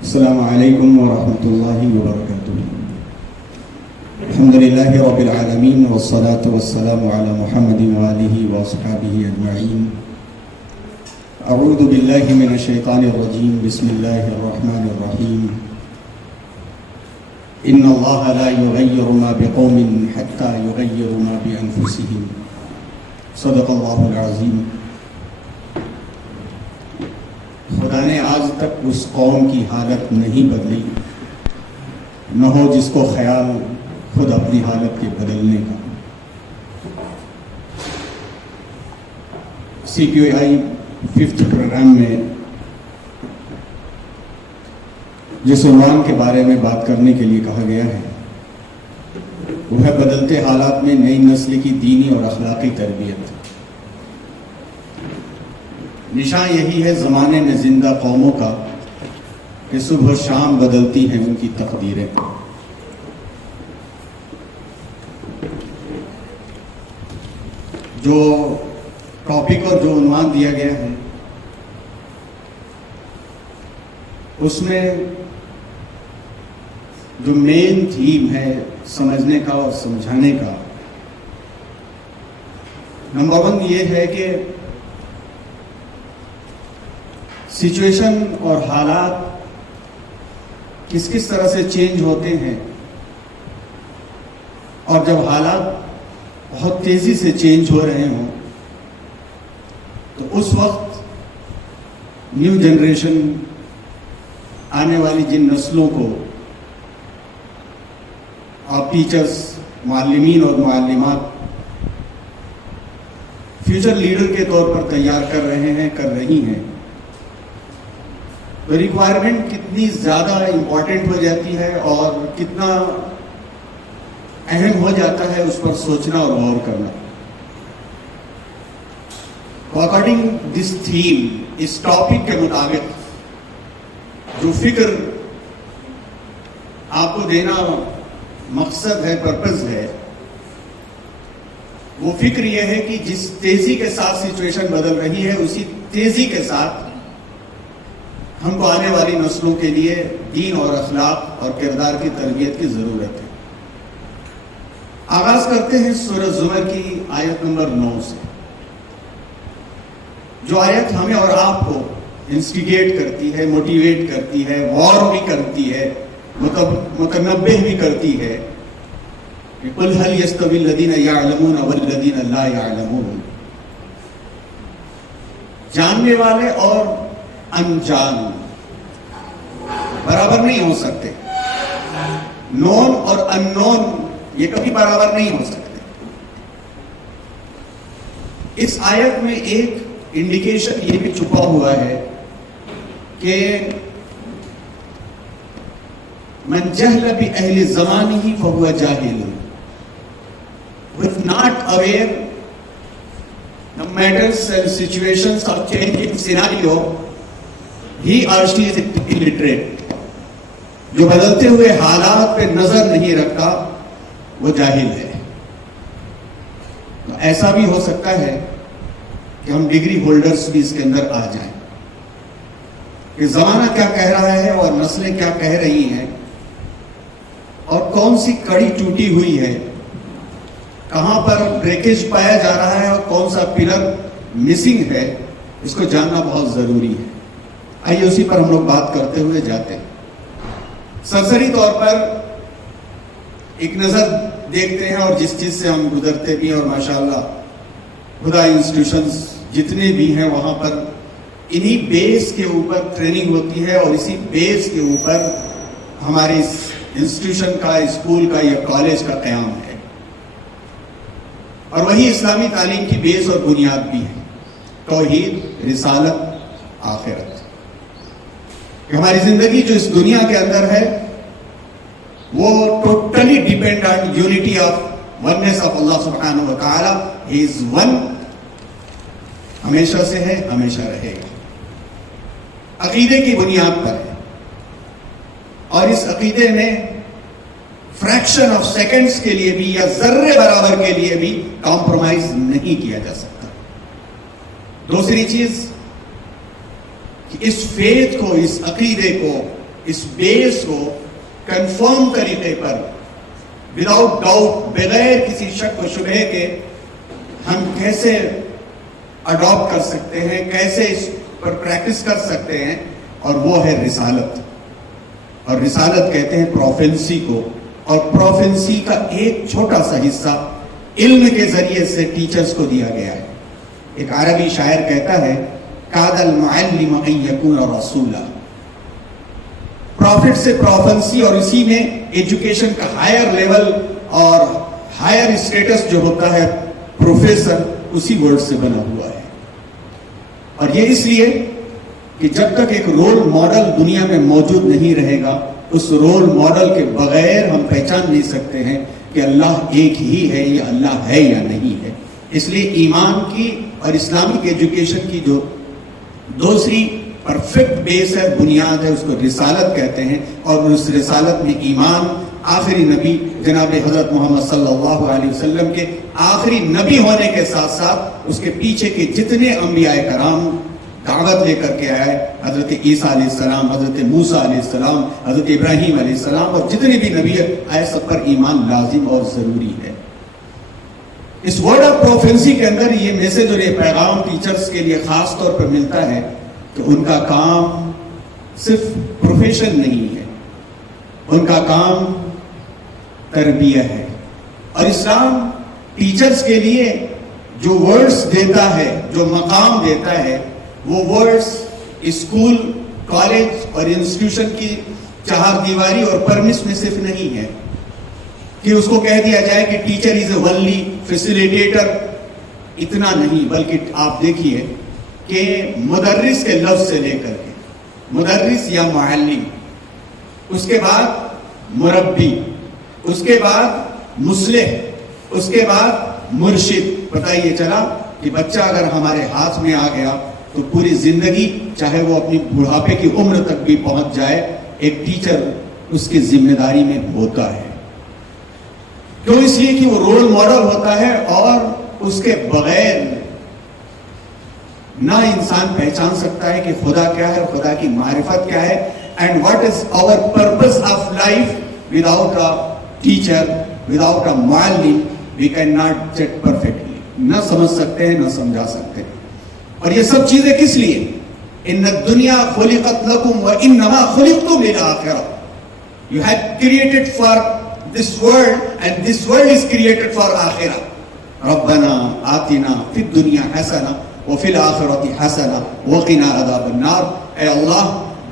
السلام علیکم ورحمۃ اللہ وبرکاتہ. الحمد للہ رب العالمین والصلاة والسلام علی محمد وآلہ واصحابہ اجمعین. اعوذ باللہ من الشیطان الرجیم. بسم اللہ الرحمن الرحیم. ان اللہ لا یغیر ما بقوم حتی یغیروا ما بانفسہم. صدق اللہ العظیم. خدا نے آج تک اس قوم کی حالت نہیں بدلی، نہ ہو جس کو خیال خود اپنی حالت کے بدلنے کا. سی کیو آئی 5th پروگرام میں جس عنوان کے بارے میں بات کرنے کے لیے کہا گیا ہے وہ ہے بدلتے حالات میں نئی نسل کی دینی اور اخلاقی تربیت. نشان یہی ہے زمانے میں زندہ قوموں کا کہ صبح و شام بدلتی ہیں ان کی تقدیریں. جو ٹاپک اور جو عنوان دیا گیا ہے اس میں جو مین تھیم ہے سمجھنے کا اور سمجھانے کا، نمبر 1 یہ ہے کہ سچویشن اور حالات کس کس طرح سے چینج ہوتے ہیں، اور جب حالات بہت تیزی سے چینج ہو رہے ہوں تو اس وقت نیو جنریشن آنے والی جن نسلوں کو آپ ٹیچرز، معلمین اور معلمات فیوچر لیڈر کے طور پر تیار کر رہے ہیں، کر رہی ہیں، تو ریکوائرمنٹ کتنی زیادہ امپورٹنٹ ہو جاتی ہے اور کتنا اہم ہو جاتا ہے اس پر سوچنا اور غور کرنا. اکارڈنگ دس تھیم، اس ٹاپک کے مطابق جو فکر آپ کو دینا مقصد ہے، پرپز ہے، وہ فکر یہ ہے کہ جس تیزی کے ساتھ سچویشن بدل رہی ہے اسی تیزی کے ساتھ ہم کو آنے والی نسلوں کے لیے دین اور اخلاق اور کردار کی تربیت کی ضرورت ہے. آغاز کرتے ہیں سورہ زمر کی آیت نمبر 9 سے، جو آیت ہمیں اور آپ کو انسٹیگیٹ کرتی ہے، موٹیویٹ کرتی ہے، وار بھی کرتی ہے، متنبہ بھی کرتی ہے کہ قُلْ هَلْ يَسْتَوِي الَّذِينَ يَعْلَمُونَ وَالَّذِينَ لَا يَعْلَمُونَ. جاننے والے اور انجان برابر نہیں ہو سکتے. نون اور ان نون یہ کبھی برابر نہیں ہو سکتے. اس آیت میں ایک انڈیکیشن یہ بھی چھپا ہوا ہے کہ من جہل بأہل زمانہ فہو جاہل. If not aware the matters and situations of changing scenario, he or she is illiterate. جو بدلتے ہوئے حالات پہ نظر نہیں رکھتا وہ جاہل ہے. ایسا بھی ہو سکتا ہے کہ ہم ڈگری ہولڈرز بھی اس کے اندر آ جائیں کہ زمانہ کیا کہہ رہا ہے اور نسلیں کیا کہہ رہی ہیں اور کون سی کڑی ٹوٹی ہوئی ہے، کہاں پر بریکیج پایا جا رہا ہے اور کون سا پلر مسنگ ہے، اس کو جاننا بہت ضروری ہے. آئیے اسی پر ہم لوگ بات کرتے ہوئے جاتے ہیں. سرسری طور پر ایک نظر دیکھتے ہیں اور جس چیز سے ہم گزرتے بھی ہیں، اور ماشاءاللہ خدا انسٹیٹیوشنز جتنے بھی ہیں وہاں پر انہی بیس کے اوپر ٹریننگ ہوتی ہے اور اسی بیس کے اوپر ہماری انسٹیٹیوشن کا، اسکول کا یا کالج کا قیام ہے، اور وہی اسلامی تعلیم کی بیس اور بنیاد بھی ہے. توحید، رسالت، آخرت. کہ ہماری زندگی جو اس دنیا کے اندر ہے وہ totally depend on unity of oneness of اللہ سبحانہ و تعالی. ہی از ون، ہمیشہ سے ہے، ہمیشہ رہے گا. عقیدے کی بنیاد پر ہے، اور اس عقیدے میں فریکشن آف سیکنڈز کے لیے بھی یا ذرے برابر کے لیے بھی کمپرومائز نہیں کیا جا سکتا. دوسری چیز کہ اس فیتھ کو، اس عقیدے کو اس بیس کو کنفرم طریقے پر وداؤٹ ڈاؤٹ بغیر کسی شک و شبہ کے ہم کیسے اڈاپٹ کر سکتے ہیں, کیسے اس پر پریکٹس کر سکتے ہیں, اور وہ ہے رسالت. اور رسالت کہتے ہیں پروفینسی کو, اور پروفینسی کا ایک چھوٹا سا حصہ علم کے ذریعے سے ٹیچرز کو دیا گیا ہے. ایک عربی شاعر کہتا ہے کاد المعلم ان یکون رسولا. پروفٹ سے پروفینسی, اور اسی میں ایجوکیشن کا ہائر لیول اور ہائر اسٹیٹس جو ہوتا ہے پروفیسر, اسی ورڈ سے بنا ہوا ہے. اور یہ اس لیے کہ جب تک ایک رول ماڈل دنیا میں موجود نہیں رہے گا, اس رول ماڈل کے بغیر ہم پہچان نہیں سکتے ہیں کہ اللہ ایک ہی ہے یا اللہ ہے یا نہیں ہے. اس لیے ایمان کی اور اسلامک ایجوکیشن کی جو دوسری پرفیکٹ بیس ہے, بنیاد ہے, اس کو رسالت کہتے ہیں. اور اس رسالت میں ایمان, آخری نبی جناب حضرت محمد صلی اللہ علیہ وسلم کے آخری نبی ہونے کے ساتھ ساتھ اس کے پیچھے کے جتنے انبیاء کرام دعوت لے کر کے آئے, حضرت عیسیٰ علیہ السلام, حضرت موسیٰ علیہ السلام, حضرت ابراہیم علیہ السلام, اور جتنے بھی نبی آئے سب پر ایمان لازم اور ضروری ہے. اس ورڈ آف پروفینسی کے اندر یہ میسج اور یہ پیغام ٹیچرز کے لیے خاص طور پر ملتا ہے کہ ان کا کام صرف پروفیشن نہیں ہے, ان کا کام تربیہ ہے. اور اسلام ٹیچرز کے لیے جو ورڈز دیتا ہے, جو مقام دیتا ہے, وہ ورڈز اسکول, کالج اور انسٹیٹیوشن کی چہار دیواری اور پرمس میں صرف نہیں ہے کہ اس کو کہہ دیا جائے کہ ٹیچر از اے ونلی فیسیلیٹیٹر. اتنا نہیں, بلکہ آپ دیکھیے کہ مدرس کے لفظ سے لے کر کے مدرس یا معلم, اس کے بعد مربی, اس کے بعد مصلح, اس کے بعد مرشد. پتہ یہ چلا کہ بچہ اگر ہمارے ہاتھ میں آ گیا تو پوری زندگی, چاہے وہ اپنی بڑھاپے کی عمر تک بھی پہنچ جائے, ایک ٹیچر اس کی ذمہ داری میں ہوتا ہے. کیوں؟ اس لیے کہ وہ رول ماڈل ہوتا ہے, اور اس کے بغیر نہ انسان پہچان سکتا ہے کہ خدا کیا ہے, خدا کی معرفت کیا ہے, and what is our purpose of life. Without a teacher, without a معلم, وی کین ناٹ جج پرفیکٹلی. نہ سمجھ سکتے ہیں, نہ سمجھا سکتے ہیں. اور یہ سب چیزیں کس لیے؟ ان الدنیا خلقت لکم وانما خلقتم للآخرہ. You had created for this world, and this world is created for آخرہ. ربنا آتنا فی الدنیا حسنہ وفی الآخرۃ حسنہ وقنا عذاب النار. اے اللہ,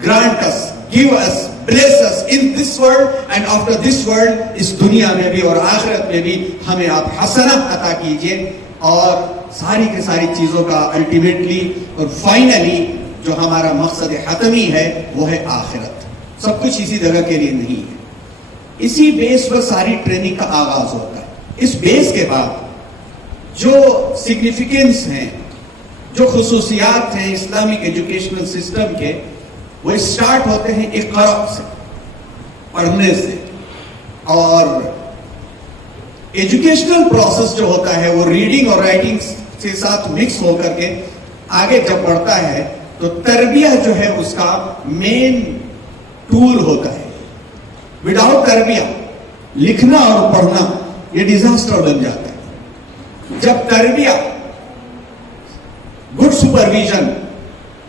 grant us, give us, bless us in this world and after this world, اس دنیا میں بھی اور آخرت میں بھی ہمیں آپ حسنہ عطا کیجئے. اور ساری کی ساری چیزوں کا الٹیمیٹلی اور فائنلی جو ہمارا مقصد حتمی ہے وہ ہے آخرت. سب کچھ اسی جگہ کے لیے نہیں ہے. اسی بیس پر ساری ٹریننگ کا آغاز ہوتا ہے. اس بیس کے بعد جو سگنیفیکنس ہیں, جو خصوصیات ہیں اسلامک ایجوکیشنل سسٹم کے, وہ اسٹارٹ ہوتے ہیں اقرا سے, پڑھنے سے. اور ایجوکیشنل پروسیس جو ہوتا ہے وہ ریڈنگ اور رائٹنگ کے ساتھ مکس ہو کر کے آگے جب بڑھتا ہے تو تربیہ جو ہے اس کا مین ٹول ہوتا ہے. وداؤٹ تربیہ لکھنا اور پڑھنا یہ ڈیزاسٹر بن جاتا ہے. جب تربیہ, گڈ سپرویژن,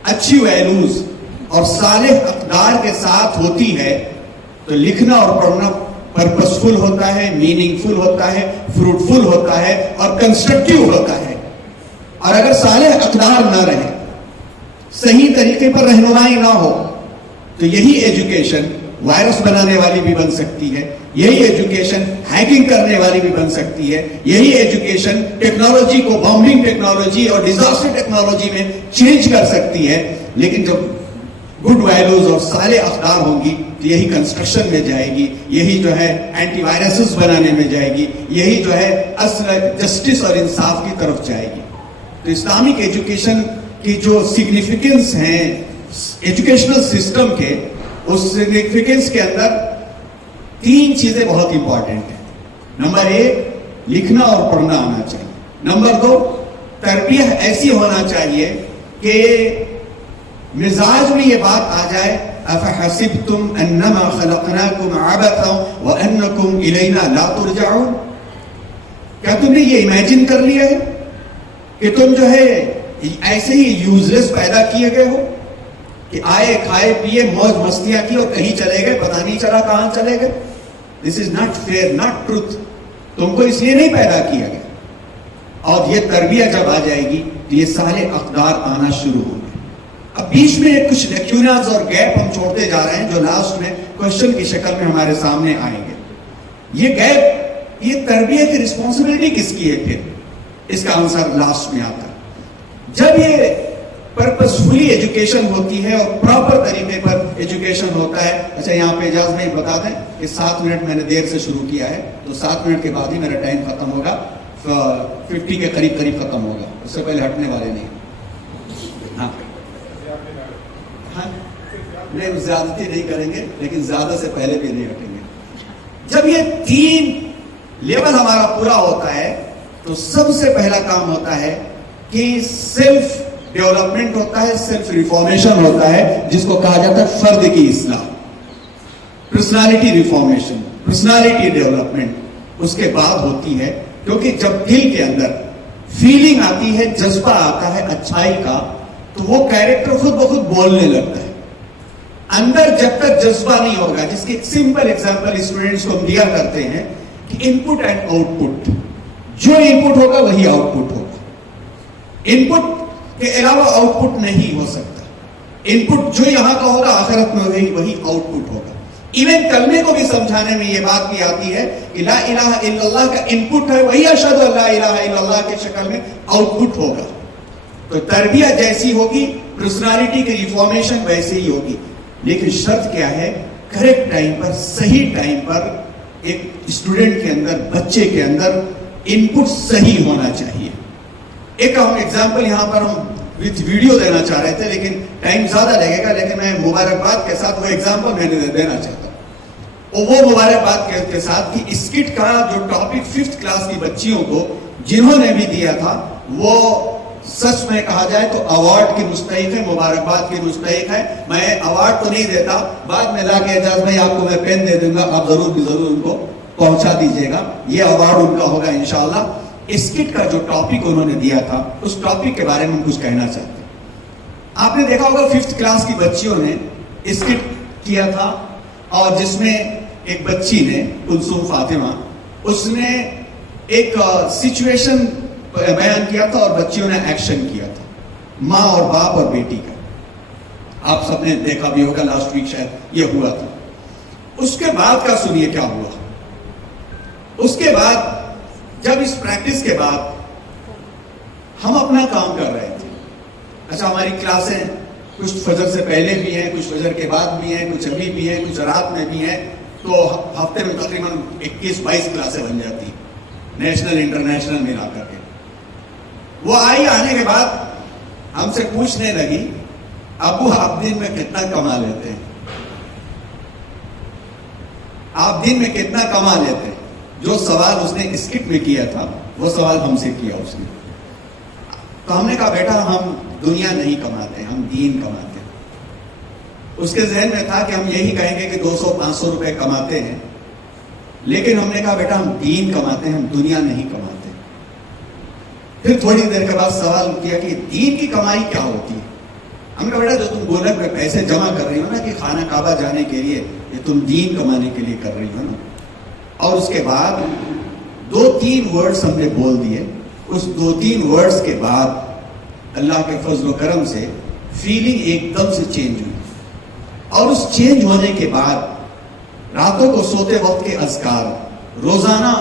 اچھی ویلوز اور صالح اقدار کے ساتھ ہوتی ہے تو لکھنا اور پڑھنا پرپسفل ہوتا ہے, میننگ فل ہوتا ہے, فروٹفل ہوتا ہے اور کنسٹرکٹیو ہوتا ہے. اور اگر صالح اقدار نہ رہے, صحیح طریقے پر رہنمائی نہ ہو, تو یہی ایجوکیشن وائرس بنانے والی بھی بن سکتی ہے, یہی ایجوکیشن ہیکنگ کرنے والی بھی بن سکتی ہے, یہی ایجوکیشن ٹیکنالوجی کو بامبنگ ٹیکنالوجی اور ڈیزاسٹر ٹیکنالوجی میں چینج کر سکتی ہے. لیکن جب گڈ ویلوز اور صالح اقدار ہوں گی تو یہی کنسٹرکشن میں جائے گی, یہی جو ہے اینٹی وائرسز بنانے میں جائے گی, یہی جو ہے اصل جسٹس اور انصاف کی طرف جائے گی. تو اسلامک ایجوکیشن کی جو سگنیفیکنس ہیں ایجوکیشنل سسٹم کے, اس سگنیفیکنس کے اندر تین چیزیں بہت امپورٹنٹ ہیں. نمبر ایک, لکھنا اور پڑھنا آنا چاہیے. نمبر دو, تربیت ایسی ہونا چاہیے کہ مزاج میں یہ بات آ جائے, افحسبتم انما خلقناکم عبثا وانکم الینا لا ترجعون. کیا تم نے یہ امیجن کر لیا ہے کہ تم جو ہے ایسے ہی یوزلیس پیدا کیے گئے ہو کہ آئے کھائے پیے موج مستیاں کی اور کہیں چلے گئے, پتہ نہیں چلا کہاں چلے گئے. This is not fair, not truth. تم کو اس لیے نہیں پیدا کیا گیا. اور یہ تربیت جب آ جائے گی تو یہ سارے اقدار آنا شروع ہوں گے. اب بیچ میں کچھ لیکوناز اور گیپ ہم چھوڑتے جا رہے ہیں جو لاسٹ میں کوشچن کی شکل میں ہمارے سامنے آئیں گے. یہ گیپ, یہ تربیت کی رسپانسبلٹی کس کی ہے؟ پھر اس کا آنسر لاسٹ میں آتا ہے. جب یہ پرپسفلی ایجوکیشن ہوتی ہے اور پراپر طریقے پر ایجوکیشن ہوتا ہے. اچھا یہاں پہ اجازت میں بتا دیں کہ 7 منٹ میں نے دیر سے شروع کیا ہے, تو 7 منٹ کے بعد ہی میرا ٹائم ختم ہوگا, 50 کے قریب ختم ہوگا, اس سے پہلے ہٹنے والے نہیں. ہاں نہیں, زیادتی نہیں کریں گے, لیکن زیادہ سے پہلے بھی نہیں ہٹیں گے. جب یہ 3 لیول ہمارا پورا ہوتا ہے تو سب سے پہلا کام ہوتا ہے کہ سیلف ڈیولپمنٹ ہوتا ہے, سیلف ریفارمیشن ہوتا ہے, جس کو کہا جاتا ہے فرد کی اصلاح, پرسنالٹی ریفارمیشن, پرسنالٹی ڈیولپمنٹ. اس کے بعد ہوتی ہے, کیونکہ جب دل کے اندر فیلنگ آتی ہے, جذبہ آتا ہے اچھائی کا, تو وہ کیریکٹر خود بخود بولنے لگتا ہے. اندر جب تک جذبہ نہیں ہوگا, جس کی ایک سمپل ایگزامپل اسٹوڈنٹس کو ہم دیا کرتے ہیں کہ ان پٹ اینڈ آؤٹ پٹ, جو ان پٹ ہوگا وہی آؤٹ پٹ ہوگا. ان پٹ کے علاوہ آؤٹ پٹ نہیں ہو سکتا. ان پٹ جو یہاں کا ہوگا آخرت میں وہی آؤٹ پٹ ہوگا. ایون کلمے کو بھی سمجھانے میں یہ بات بھی آتی ہے کہ لا الہ الا اللہ کا ان پٹ ہے, وہی اشہد ان لا الہ الا اللہ کے شکل میں آؤٹ پٹ ہوگا. تو تربیت جیسی ہوگی, پرسنالٹی کی ریفارمیشن ویسے ہی ہوگی. لیکن شرط کیا ہے؟ کریکٹ ٹائم پر, صحیح ٹائم پر ایک اسٹوڈنٹ کے اندر, بچے کے اندر ان پٹ صحیح ہونا چاہیے. ایک ہم ایگزامپل یہاں پر ہم وتھ ویڈیو دینا چاہ رہے تھے, لیکن ٹائم زیادہ لگے گا, لیکن میں مبارکباد کے ساتھ وہ ایگزامپل میں نے دینا چاہتا ہوں. اور وہ مبارکباد کے ساتھ کہ اسکٹ کا جو ٹاپک 5th کلاس کی بچیوں کو جنہوں نے بھی دیا تھا, وہ سچ میں کہا جائے تو ایوارڈ کی مستحق ہے, مبارکباد کی مستحق ہے. میں ایوارڈ تو نہیں دیتا, بعد میں لا کے اجازت بھائی آپ کو میں پین دے دوں گا, آپ ضرور ان کو پہنچا دیجیے گا. یہ ایوارڈ ان کا ہوگا انشاءاللہ. اسکٹ کا جو ٹاپک انہوں نے دیا تھا, اس ٹاپک کے بارے میں ہم کچھ کہنا چاہتے ہیں. آپ نے دیکھا ہوگا 5th کلاس کی بچیوں نے اسکٹ کیا تھا, اور جس میں ایک بچی نے, کلثوم فاطمہ, اس نے ایک سچویشن بیان کیا تھا اور بچیوں نے ایکشن کیا تھا, ماں اور باپ اور بیٹی کا. آپ سب نے دیکھا بھی ہوگا, لاسٹ ویک شاید یہ ہوا تھا. اس کے بعد کا سنیے کیا ہوا. اس کے بعد جب اس پریکٹس کے بعد ہم اپنا کام کر رہے تھے. اچھا ہماری کلاسیں کچھ فجر سے پہلے بھی ہیں, کچھ فجر کے بعد بھی ہیں, کچھ ابھی بھی ہیں, کچھ رات میں بھی ہیں, تو ہفتے میں تقریباً 21-22 کلاسیں بن جاتی ہیں, نیشنل انٹرنیشنل ملا کر کے. وہ آنے کے بعد ہم سے پوچھنے لگی, ابو آپ دن میں کتنا کما لیتے ہیں, آپ دن میں کتنا کما لیتے ہیں. جو سوال اس نے اسکٹ میں کیا تھا وہ سوال ہم سے کیا اس نے. تو ہم نے کہا بیٹا ہم دنیا نہیں کماتے, ہم دین کماتے ہیں. اس کے ذہن میں تھا کہ ہم یہی کہیں گے کہ 200-500 روپے کماتے ہیں, لیکن ہم نے کہا بیٹا ہم دین کماتے ہیں, ہم دنیا نہیں کماتے. پھر تھوڑی دیر کے بعد سوال کیا کہ دین کی کمائی کیا ہوتی ہے. ہم نے کہا بیٹا جو تم گولک میں پیسے جمع کر رہی ہو نا کہ خانہ کعبہ جانے کے لیے, یہ تم دین کمانے کے لیے کر رہی ہو نا. اور اس کے بعد 2-3 ورڈز ہم نے بول دیے. اس 2-3 ورڈز کے بعد اللہ کے فضل و کرم سے فیلنگ ایک دم سے چینج ہوئی. اور اس چینج ہونے کے بعد راتوں کو سوتے وقت کے اذکار, روزانہ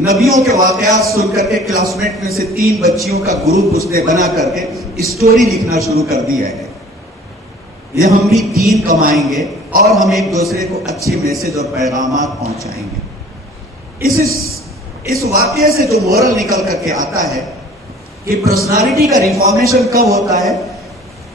نبیوں کے واقعات سن کر کے کلاس میٹ میں سے 3 بچیوں کا گروپ اس نے بنا کر کے اسٹوری لکھنا شروع کر دیا ہے. یہ ہم بھی دین کمائیں گے اور ہم ایک دوسرے کو اچھے میسج اور پیغامات پہنچائیں گے. اس واقعے سے جو مورل نکل کر کے آتا ہے کہ پرسنالٹی کا ریفارمیشن کب ہوتا ہے,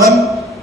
1,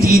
3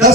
10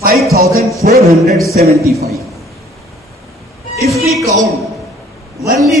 5475। If we count only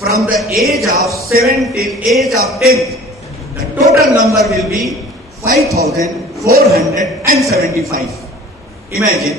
from the age of 7 till age of 10, the total number will be 5475. Imagine,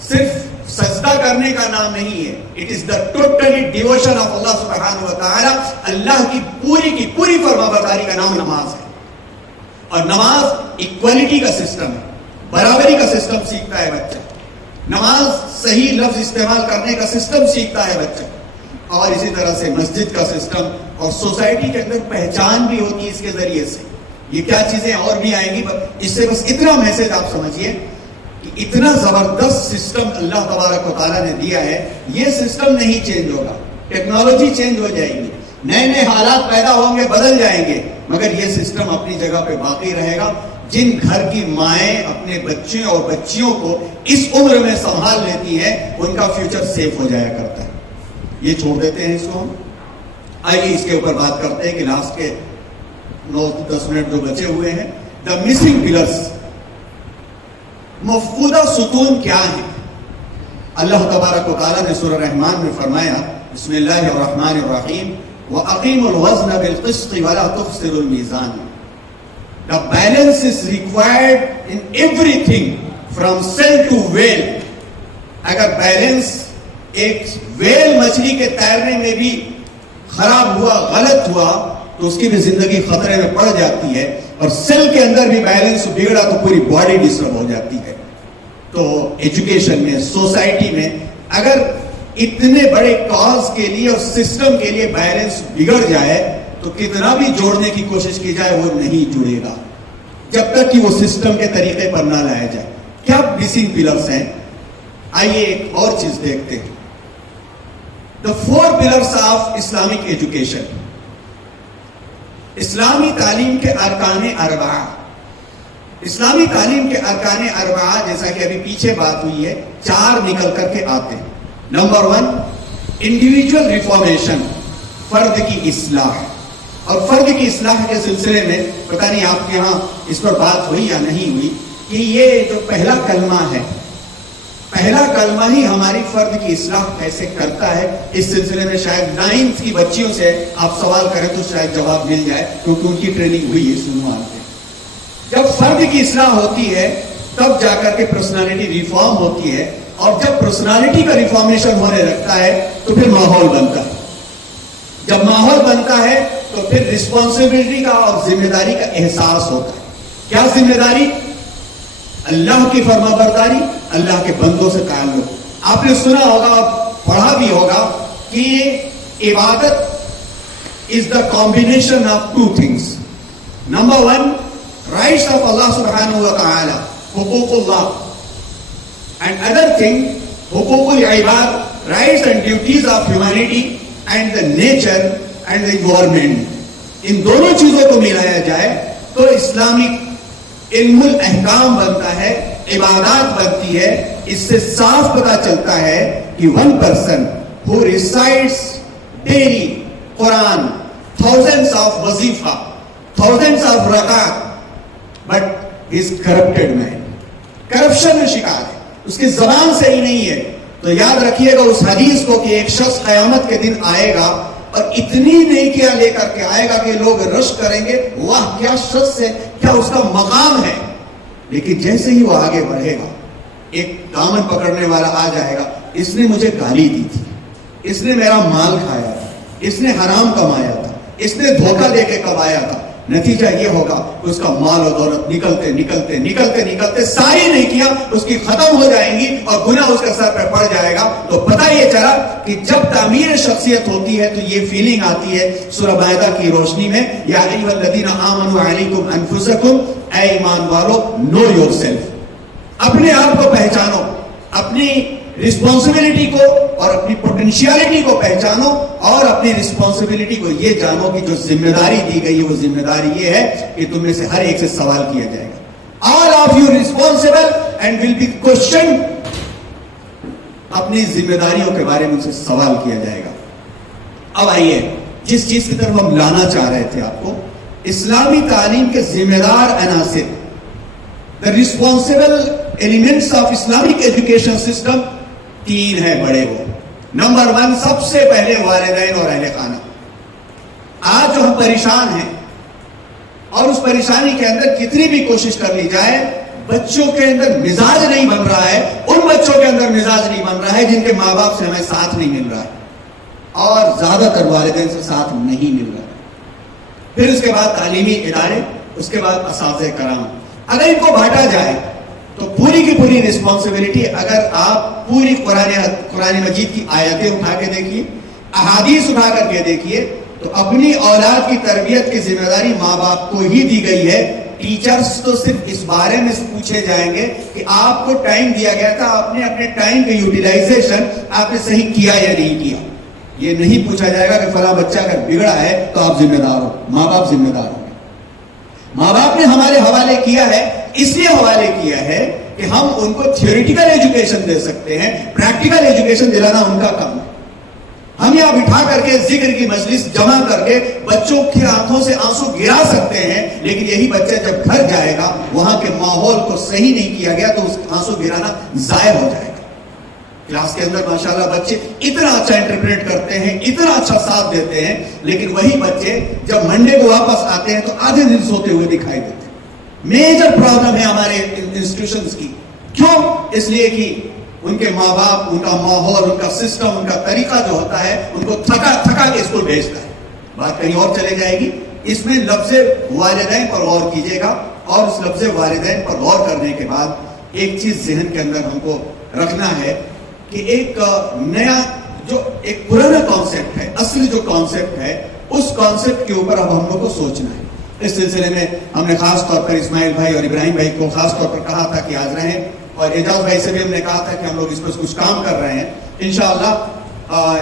صرف سجدہ کرنے کا نام نہیں ہے. It is the totally devotion of اللہ سبحانہ و تعالی. اللہ کی پوری فرمانبرداری کا نام نماز ہے. اور نماز ایکوالٹی کا سسٹم ہے, برابری کا سسٹم سیکھتا ہے بچہ. نماز صحیح لفظ استعمال کرنے کا سسٹم سیکھتا ہے بچہ. اور اسی طرح سے مسجد کا سسٹم اور سوسائٹی کے اندر پہچان بھی ہوتی ہے اس کے ذریعے سے. یہ کیا چیزیں اور بھی آئیں گی, اس سے بس اتنا میسج آپ سمجھیے کہ اتنا زبردست سسٹم اللہ تبارک و تعالیٰ نے دیا ہے. یہ سسٹم نہیں چینج ہوگا. ٹیکنالوجی چینج ہو جائے گی, نئے حالات پیدا ہوں گے, بدل جائیں گے, مگر یہ سسٹم اپنی جگہ پہ باقی رہے گا. جن گھر کی مائیں اپنے بچے اور بچیوں کو اس عمر میں سنبھال لیتی ہیں, ان کا فیوچر سیف ہو جایا کرتا ہے. یہ چھوڑ دیتے ہیں اس کو ہم. آئیے اس کے اوپر بات کرتے ہیں کہ لاسٹ کے 9-10 منٹ جو بچے ہوئے ہیں, دا مسنگ پلرز, مفقودہ ستون کیا ہے. اللہ تبارک و تعالیٰ نے سورہ رحمان میں فرمایا, بسم اللہ الرحمن الرحیم, وَأَقِيمُوا الْوَزْنَ بِالْقِسْطِ وَلَا تُخْسِرُوا الْمِيزَانَ. The balance is required in everything from cell to whale. اگر بیلنس ایک ویل مچھلی کے تیرنے میں بھی خراب ہوا, غلط ہوا, تو اس کی بھی زندگی خطرے میں پڑ جاتی ہے. اور سیل کے اندر بھی بیلنس بگڑا تو پوری باڈی ڈسٹرب ہو جاتی ہے. تو ایجوکیشن میں, سوسائٹی میں اگر اتنے بڑے کاز کے لیے اور سسٹم کے لیے بیلنس بگڑ جائے تو کتنا بھی جوڑنے کی کوشش کی جائے وہ نہیں جڑے گا جب تک کہ وہ سسٹم کے طریقے پر نہ لایا جائے. کیا مسنگ پلرز ہیں؟ آئیے ایک اور چیز دیکھتے ہیں. The 4 pillars of Islamic education. اسلامی تعلیم کے ارکان اربعہ. اسلامی تعلیم کے ارکان اربعہ جیسا کہ ابھی پیچھے بات ہوئی ہے, 4 نکل کر کے آتے ہیں. نمبر 1, انڈیویجول ریفارمیشن, فرد کی اصلاح. اور فرد کی اصلاح کے سلسلے میں پتہ نہیں آپ کے ہاں اس پر بات ہوئی یا نہیں ہوئی کہ یہ جو پہلا کلمہ ہے, پہلا کلمہ ہی ہماری فرد کی اصلاح کیسے کرتا ہے. اس سلسلے میں شاید 9th کی بچیوں سے آپ سوال کریں تو شاید جواب مل جائے, کیونکہ ان کی ٹریننگ ہوئی ہے سنوان سے. جب فرد کی اصلاح ہوتی ہے تب جا کر کے پرسنالٹی ریفارم ہوتی ہے, اور جب پرسنالٹی کا ریفارمیشن ہونے لگتا ہے تو پھر ماحول بنتا ہے. جب ماحول بنتا ہے تو پھر رسپانسبلٹی کا اور ذمہ داری کا احساس ہوتا ہے. کیا ذمہ داری؟ اللہ کی فرمانبرداری, اللہ کے بندوں سے تعلق. آپ نے سنا ہوگا, پڑھا بھی ہوگا کہ عبادت is the combination of 2 things. Number 1, rights of Allah subhanahu wa ta'ala, huququllah. And other thing, huququl ibad, rights and duties of humanity and the nature and the environment. ان دونوں چیزوں کو ملایا جائے تو اسلامک علم الاحکام بنتا ہے, عبادات بنتی ہے. اس سے صاف پتا چلتا ہے کہ one person who recites daily Quran, thousands of wazifa, thousands of rakat, but he is corrupted man. Corruption میں شکار ہے, اس کی زبان سے ہی نہیں ہے. تو یاد رکھیے گا اس حدیث کو کہ ایک شخص قیامت کے دن آئے گا اور اتنی نیکیاں لے کر کے آئے گا کہ لوگ رش کریں گے, واہ کیا شخص ہے, کیا اس کا مقام ہے. لیکن جیسے ہی وہ آگے بڑھے گا, ایک دامن پکڑنے والا آ جائے گا, اس نے مجھے گالی دی تھی, اس نے میرا مال کھایا تھا, اس نے حرام کمایا تھا, اس نے دھوکہ دے کے کمایا تھا. نتیجہ یہ ہوگا کہ اس کا مال و دولت نکلتے نکلتے نکلتے نکلتے ساری نیکیاں اس کی ختم ہو جائیں گی اور گناہ اس کے سر پہ پڑ جائے گا. تو پتہ یہ چلا کہ جب تعمیر شخصیت ہوتی ہے تو یہ فیلنگ آتی ہے سورہ مائدہ کی روشنی میں, یا ایھا الذین آمنوا علیکم انفسکم, اے ایمان والو نو یور سیلف, اپنے آپ کو پہچانو, اپنی رسپانسبلٹی کو اور اپنی پوٹینشیلٹی کو پہچانو, اور اپنی رسپانسبلٹی کو یہ جانو کہ جو ذمہ داری دی گئی ہے وہ ذمہ داری یہ ہے کہ تم میں سے ہر ایک سے سوال کیا جائے گا. All of you responsible and will be questioned. اپنی ذمہ داریوں کے بارے میں ان سے سوال کیا جائے گا. اب آئیے جس چیز کی طرف ہم لانا چاہ رہے تھے آپ کو, اسلامی تعلیم کے ذمہ دار عناصر, the responsible elements of Islamic education system 3 ہیں بڑے. وہ نمبر 1 سب سے پہلے والدین اور اہل خانہ. آج جو ہم پریشان ہیں اور اس پریشانی کے اندر کتنی بھی کوشش کر لی جائے, بچوں کے اندر مزاج نہیں بن رہا ہے، ان بچوں کے اندر مزاج نہیں بن رہا ہے جن کے ماں باپ سے ہمیں ساتھ نہیں مل رہا ہے، اور زیادہ تر والدین سے ساتھ نہیں مل رہا ہے۔ پھر اس کے بعد تعلیمی ادارے، اس کے بعد اساتذہ کرام۔ اگر ان کو بانٹا جائے تو پوری کی پوری رسپانسبلٹی، اگر آپ پوری قرآن مجید کی آیتیں اٹھا کے دیکھیے، احادیث اٹھا کر کے دیکھیے، تو اپنی اولاد کی تربیت کی ذمہ داری ماں باپ کو ہی دی گئی ہے۔ ٹیچرز تو صرف اس بارے میں پوچھے جائیں گے کہ آپ کو ٹائم دیا گیا تھا، آپ نے اپنے ٹائم کا یوٹیلائزیشن آپ نے صحیح کیا یا نہیں کیا۔ یہ نہیں پوچھا جائے گا کہ فلاں بچہ اگر بگڑا ہے تو آپ ذمہ دار ہو، ماں باپ ذمہ دار ہوں گے۔ ماں باپ نے ہمارے حوالے کیا ہے، اس لیے حوالے کیا ہے کہ ہم ان کو تھیوریٹیکل ایجوکیشن دے سکتے ہیں، پریکٹیکل ایجوکیشن دلانا ان کا کام ہے۔ ہم یہاں بٹھا کر کے ذکر کی مجلس جمع کر کے بچوں کی آنکھوں سے آنسو گرا سکتے ہیں، لیکن یہی بچہ جب گھر جائے گا، وہاں کے ماحول کو صحیح نہیں کیا گیا تو اس آنسو گرانا ضائع ہو جائے گا۔ کلاس کے اندر ماشاءاللہ بچے اتنا اچھا انٹرپریٹ کرتے ہیں، اتنا اچھا ساتھ دیتے ہیں، لیکن وہی بچے جب منڈے کو واپس آتے ہیں تو آدھے دن سوتے ہوئے دکھائی دیتے ہیں۔ میجر پرابلم ہے ہمارے انسٹیٹیوشنز کی۔ کیوں؟ اس لیے کہ ان کے ماں باپ، ان کا ماحول، ان کا سسٹم، ان کا طریقہ جو ہوتا ہے، ان کو تھکا کے اسکول بھیجتا ہے۔ بات کہیں اور چلے جائے گی۔ اس میں لفظ والدین پر غور کیجیے گا، اور اس لفظ والدین پر غور کرنے کے بعد ایک چیز ذہن کے اندر ہم کو رکھنا ہے کہ ایک نیا جو ایک پرانا کانسیپٹ ہے، اصلی جو کانسیپٹ ہے، اس کانسیپٹ کے اوپر اب ہم لوگ کو سوچنا ہے۔ اس سلسلے میں ہم نے خاص طور پر اسماعیل بھائی اور ابراہیم بھائی کو خاص طور پر کہا تھا کہ آج رہیں، اور اعجاز بھائی سے بھی ہم نے کہا تھا کہ ہم لوگ اس پر کچھ کام کر رہے ہیں۔ انشاءاللہ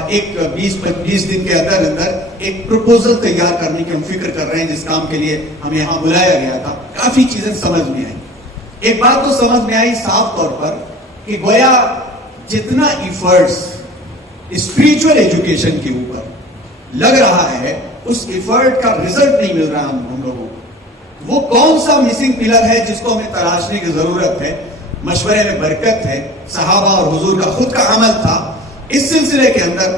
ایک 20 دن کے اندر ایک پروپوزل تیار کرنے کی ہم فکر کر رہے ہیں، جس کام کے لیے ہمیں یہاں بلایا گیا تھا۔ کافی چیزیں سمجھ میں آئی۔ ایک بات تو سمجھ میں آئی صاف طور پر کہ گویا جتنا ایفرٹس اسپریچول ایجوکیشن کے اوپر لگ رہا ہے، اس ایفرٹ کا رزلٹ نہیں مل رہا ہم لوگوں کو۔ وہ کون سا مسنگ پلر ہے جس کو ہمیں تلاشنے کی ضرورت ہے؟ مشورے میں برکت ہے، صحابہ اور حضور کا خود کا عمل تھا۔ اس سلسلے کے اندر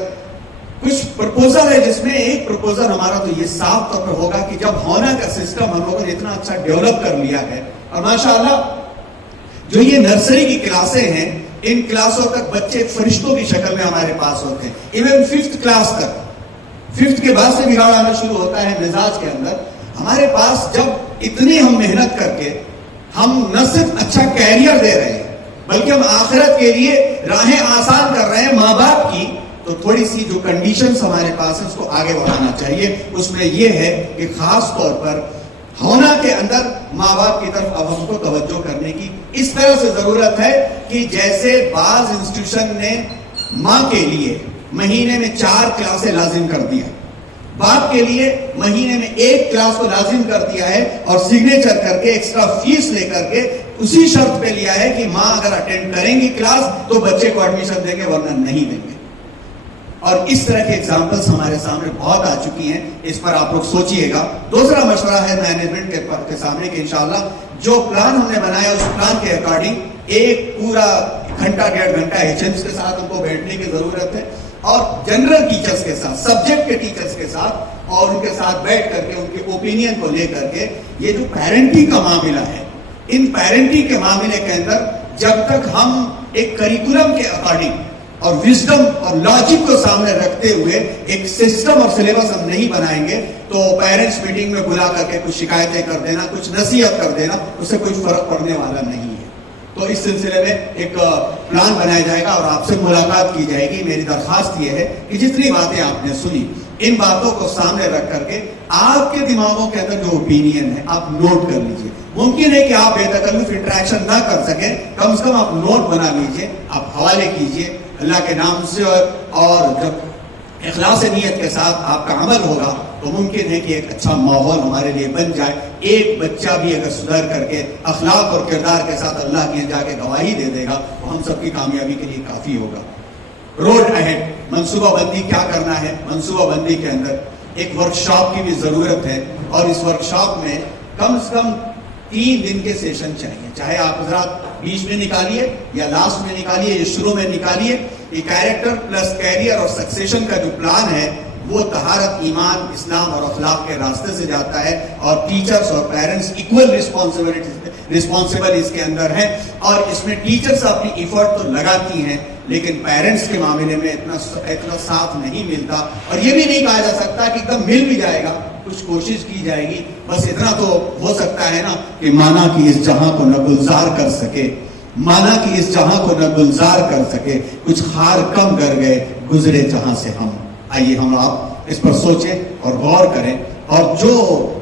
کچھ پرپوزل ہے، جس میں ایک پرپوزل ہمارا تو یہ صاف طور پر ہوگا کہ جب ہونا کا سسٹم ہم لوگوں نے اتنا اچھا ڈیولپ کر لیا ہے، اور ماشاءاللہ جو یہ نرسری کی کلاسیں ہیں، ان کلاسوں تک بچے فرشتوں کی شکل میں ہمارے پاس ہوتے ہیں۔ ایون 5th کلاس تک، 5th کے بعد سے بگاڑ آنا شروع ہوتا ہے مزاج کے اندر۔ ہمارے پاس جب اتنی ہم محنت کر کے ہم نہ صرف اچھا کیریئر دے رہے ہیں، بلکہ ہم آخرت کے لیے راہیں آسان کر رہے ہیں ماں باپ کی، تو تھوڑی سی جو کنڈیشنز ہمارے پاس ہیں اس کو آگے بڑھانا چاہیے۔ اس میں یہ ہے کہ خاص طور پر ہونا کے اندر ماں باپ کی طرف اب ہم کو توجہ کرنے کی اس طرح سے ضرورت ہے کہ جیسے بعض انسٹیٹیوشن نے ماں کے لیے مہینے میں 4 کلاسیں لازم کر دیا، باپ کے لیے مہینے میں 1 کلاس کو لازم کر دیا ہے، اور سگنیچر کر کے ایکسٹرا فیس لے کر کے اسی شرط پہ لیا ہے کہ ماں اگر اٹینڈ کریں گی کلاس تو بچے کو ایڈمیشن دیں گے، ورنہ نہیں دیں گے۔ اور اس طرح کے ایگزامپلس ہمارے سامنے بہت آ چکی ہیں، اس پر آپ لوگ سوچئے گا۔ دوسرا مشورہ ہے مینجمنٹ کے سامنے کہ انشاءاللہ جو پلان ہم نے بنایا اس پلان کے اکارڈنگ ایک پورا گھنٹہ 1.5 گھنٹہ ایچ کے ساتھ ہم کو بیٹھنے کی ضرورت ہے، اور جنرل ٹیچرز کے ساتھ، سبجیکٹ کے ٹیچرز کے ساتھ، اور ان کے ساتھ بیٹھ کر کے ان کے اوپینین کو لے کر کے یہ جو پیرنٹنگ کا معاملہ ہے، ان پیرنٹنگ کے معاملے کے اندر جب تک ہم ایک کریکولم کے اکارڈنگ اور وزڈم اور لاجک کو سامنے رکھتے ہوئے ایک سسٹم اور سلیبس ہم نہیں بنائیں گے، تو پیرنٹس میٹنگ میں بلا کر کے کچھ شکایتیں کر دینا، کچھ نصیحت کر دینا، اس سے کوئی فرق پڑنے والا نہیں ہے۔ تو اس سلسلے میں ایک پلان بنایا جائے گا اور آپ سے ملاقات کی جائے گی۔ میری درخواست یہ ہے کہ جتنی باتیں آپ نے سنی، ان باتوں کو سامنے رکھ کر کے آپ کے دماغوں کے اندر جو اوپینین ہے آپ نوٹ کر لیجئے۔ ممکن ہے کہ آپ بے تکلف انٹریکشن نہ کر سکیں، کم سے کم آپ نوٹ بنا لیجئے، آپ حوالے کیجئے اللہ کے نام سے، اور جب اخلاص نیت کے ساتھ آپ کا عمل ہوگا تو ممکن ہے کہ ایک اچھا ماحول ہمارے لیے بن جائے۔ ایک بچہ بھی اگر سدھر کر کے اخلاق اور کردار کے ساتھ اللہ کی جا کے گواہی دے دے گا تو ہم سب کی کامیابی کے لیے کافی ہوگا۔ روڈ اہیڈ، منصوبہ بندی کیا کرنا ہے؟ منصوبہ بندی کے اندر ایک ورکشاپ کی بھی ضرورت ہے، اور اس ورکشاپ میں کم سے کم 3 دن کے سیشن چاہیے، چاہے آپ حضرات بیچ میں نکالیے یا لاسٹ میں نکالیے یا شروع میں نکالیے۔ یہ کیریکٹر پلس کیریئر اور سکسیشن کا جو پلان ہے وہ طہارت، ایمان، اسلام اور اخلاق کے راستے سے جاتا ہے، اور ٹیچرز اور پیرنٹس ایکول رسپانسبلٹی رسپانسبل اس کے اندر ہیں، اور اس میں ٹیچرز اپنی ایفرٹ تو لگاتی ہیں لیکن پیرنٹس کے معاملے میں اتنا ساتھ نہیں ملتا، اور یہ بھی نہیں کہا جا سکتا کہ ایک دم مل بھی جائے گا، کچھ کوشش کی جائے گی، بس اتنا تو ہو سکتا ہے نا کہ مانا کی اس جہاں کو نہ گلزار کر سکے، مانا کی اس جہاں کو نہ گلزار کر سکے، کچھ خار کم کر گئے گزرے جہاں سے ہم۔ آئیے ہم آپ اس پر سوچیں اور غور کریں، اور جو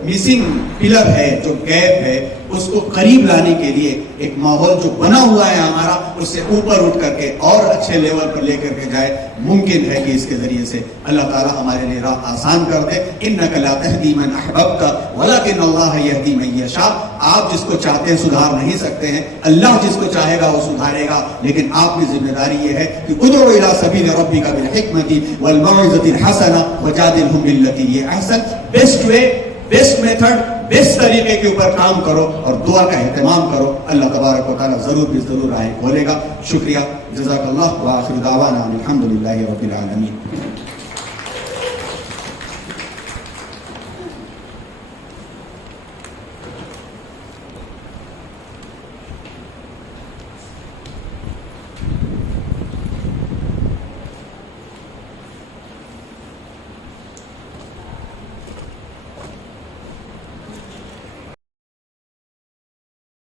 مسنگ پلر ہے، جو گیپ ہے، اس کو قریب لانے کے لیے ایک ماحول جو بنا ہوا ہے ہمارا، اس سے اوپر اٹھ کر کے اور اچھے لیول پر لے کر کے جائے۔ ممکن ہے کہ اس کے ذریعے سے اللہ تعالیٰ ہمارے لیے راہ آسان کر دے۔ انک لا تہدی من احببت ولکن اللہ یہدی من یشاء۔ آپ جس کو چاہتے ہیں سدھار نہیں سکتے ہیں، اللہ جس کو چاہے گا وہ سدھارے گا، لیکن آپ کی ذمہ داری یہ ہے کہ ادعو الی سبیل ربک بالحکمت والموعظۃ الحسنہ وجادلہم باللتی ہی احسن۔ Best way, best method, best طریقے کے اوپر کام کرو اور دعا کا اہتمام کرو۔ اللہ تبارک و تعالیٰ ضرور بھی ضرور راہیں کھولے گا۔ شکریہ، جزاک اللہ، وآخر دعوانا الحمدللہ رب العالمین۔